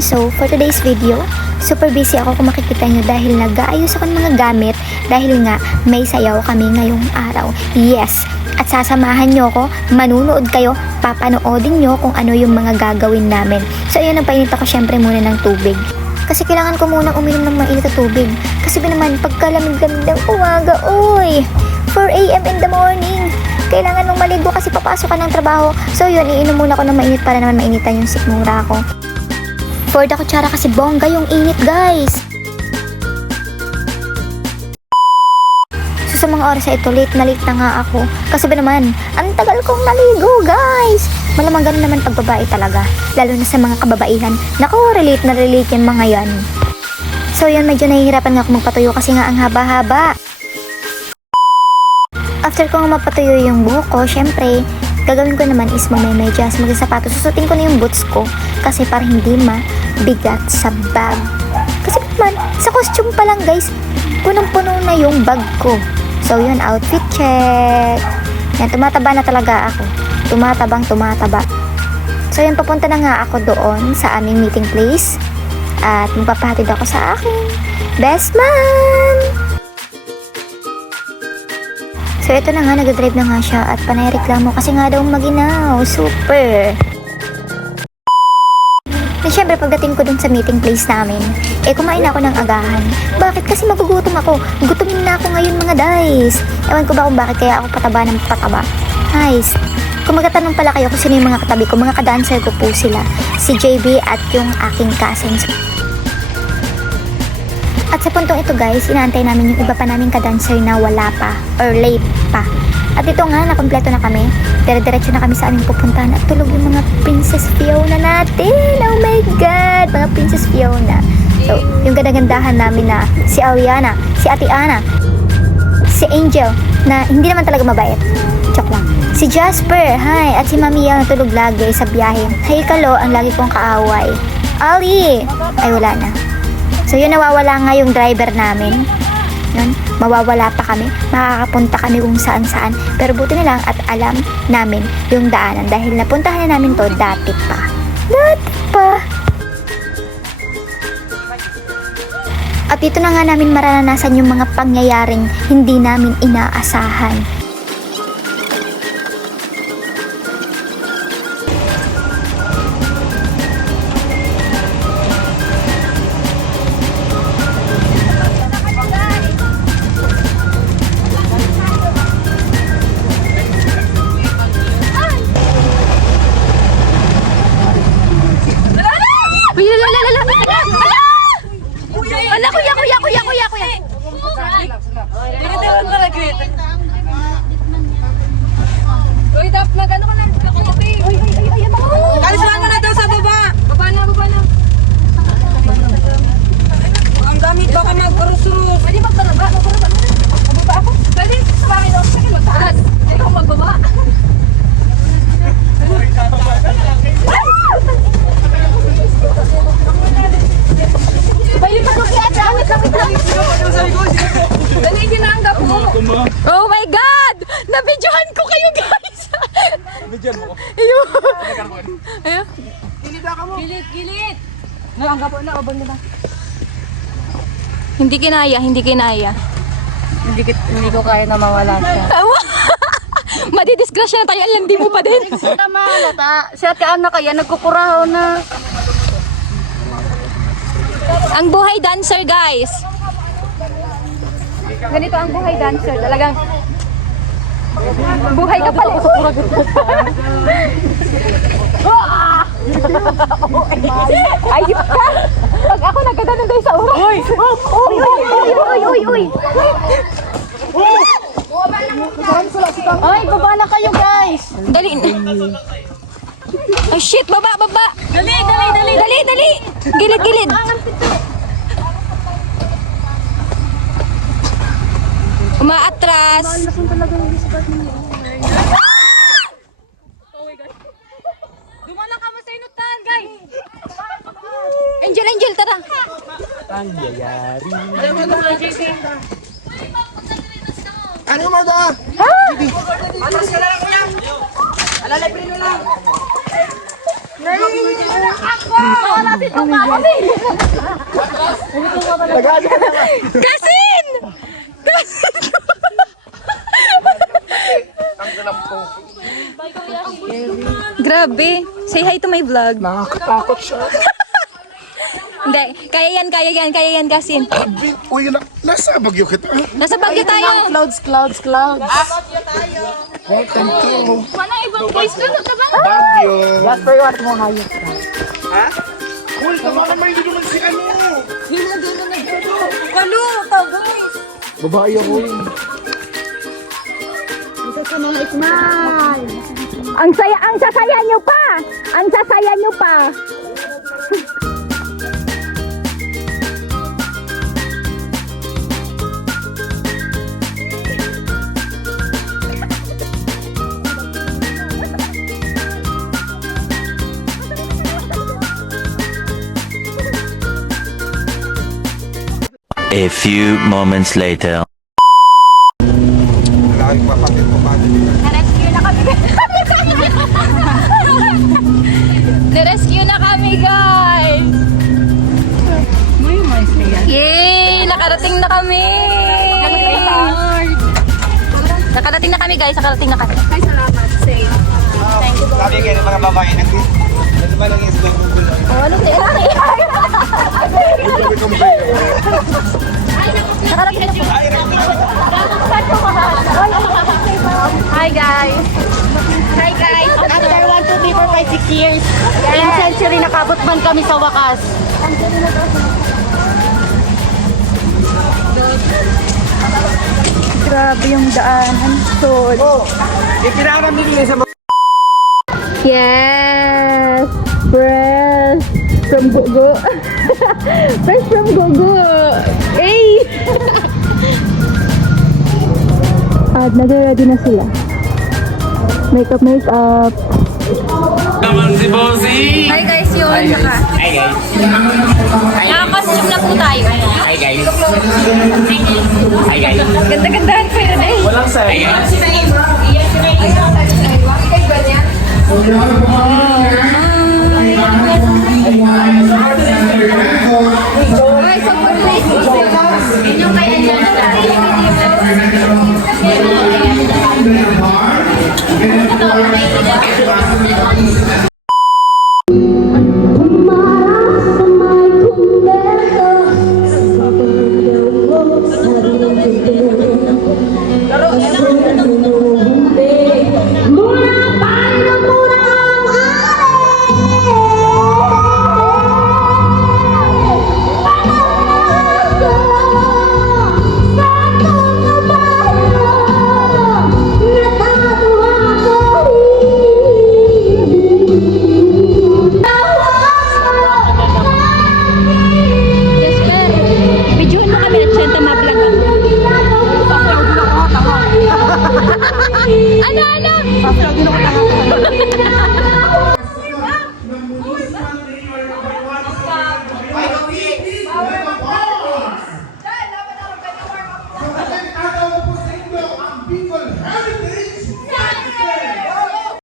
And so, for today's video, super busy ako kung makikita nyo dahil nag-aayos ako ng mga gamit dahil nga may sayaw kami ngayong araw. Yes! At sasamahan nyo ako, manunood kayo, papanoodin nyo kung ano yung mga gagawin namin. So, ayun, nagpainit ako syempre muna ng tubig. Kasi kailangan ko munang uminom ng mainit na tubig. Kasi ba naman, pagkalamig-lamig ng umaga, uy! 4 AM in the morning. Kailangan mong maligo kasi papasok ka ng trabaho. So yun, iinom muna ako ng mainit para naman mainitan yung sikmura ko. For the kutsara kasi bongga yung init, guys. So sa mga oras na ito, late na nga ako. Kasi ba naman, ang tagal kong naligo, guys. Malamang ganun naman pag babae talaga. Lalo na sa mga kababaihan. Naku, relate na relate yung mga yan. So yun, medyo nahihirapan nga ako magpatuyo kasi nga ang haba-haba. After ko nga mapatuyo yung buhok ko, syempre, gagawin ko naman is magmemedyas, magsasapatos. Susutin ko na yung boots ko kasi para hindi mabigat sa bag. Kasi naman, sa costume pa lang guys, punong-puno na yung bag ko. So yun, outfit check. Yan, tumataba na talaga ako. Tumataba. So yun, papunta na nga ako doon sa aming meeting place. At magpapahatid ako sa aking best man. So ito na nga, nag-drive na nga siya at panay-reklamo kasi nga daw maginaw. Super! At syempre pagdating ko dun sa meeting place namin, kumain ako ng agahan. Bakit? Kasi magugutom ako. Gutumin na ako ngayon mga guys. Ewan ko ba kung bakit kaya ako pataba ng pataba. Guys, kung magtatanong pala kayo kung sino yung mga katabi ko, mga kadancer ko po sila. Si JB at yung aking cousins. At sa puntong ito guys, inaantay namin yung iba pa naming kadancer na wala pa or late pa. At ito nga, nakompleto na kami. Dire-diretso na kami sa aming pupuntahan at tulog yung mga Princess Fiona natin. Oh my God! Mga Princess Fiona. So, yung ganda-gandahan namin na si Ariana, si Ate Ana, si Angel, na hindi naman talaga mabait. Joke lang. Si Jasper, hi! At si Mamiya na tulog lagi sa biyahe. Hey Kalo, ang lagi kong kaaway. Ali! Ay, wala na. So yun, nawawala nga yung driver namin. Yun, mawawala pa kami. Makakapunta kami kung saan-saan. Pero buti na lang at alam namin yung daanan. Dahil napuntahan na namin to dati pa. At dito na nga namin maranasan yung mga pangyayaring hindi namin inaasahan. Oh my God! Nabidyohan ko kayo guys! Nabidyohan mo? Ayun! Ayun! Gilid ako mo! Gilid! Naangga po na, obang na. Hindi kinaya. Hindi ko kaya na mawala siya. Madidisgrasya na tayo, alam di mo pa din. Tama, lata. Si Ate Ana kaya nagkukuraho na. Ang buhay dancer guys. Ganito ang buhay dancer. Talagang buhay ka pala. Ayos ka. Pag ako nagkadanon tayo sa oras. Uy. Ay, baba na kayo guys. Dali. Ay shit, baba. Dali. Dali. Gilid. Umaatras. Dumalang ka mo sa inutan, guys. Angel, tara. Ang yayari. Ano mo da? Matas ka na lang kuya. Alala, prino lang. Kasin! Grabe. Say hi to my vlog. Nakakatakot siya. Hindi. Kaya yan, Kasin. Uy, nasa Bagyo kita. Nasa Baguio tayo. Clouds. Welcome to Manang ibang place na sa ba? Bagyo. Jasper, what mo hayop ka? Uy, tama may hindi naman si ano. Kalo, tagoy. Babae ako eh. Ang sasaya nyo pa! Ang sasaya nyo pa! A few moments later. Lagi papatid mo pa. Na-rescue na kami. Na-rescue na kami, guys! Yay! Nakarating na kami! Nakarating na kami, guys. Nakarating na kami. Ay, salamat. Say. Thank you. Sabi kayo ng mga babae na ano ba lang yung Google? Oh, ano tayo? Nakarating na po. Hi, guys. Hi, guys. After 1, 2, 3, 4, 5, 6 years, in century nakabot man kami sa wakas. Grabe yung daanan. Sol. Oh, ipinaram nila sa Yes! Fresh from Gogo. Fresh from Gogo. Hey! At nag-ready na sila. Makeup. Hi guys, yun. Hi guys. Naka-costume na po tayo. Hi guys. Hi guys. Ganda-gandahan ko yun eh. Walang say. Ay, so good place. Yun yung kaya niya na.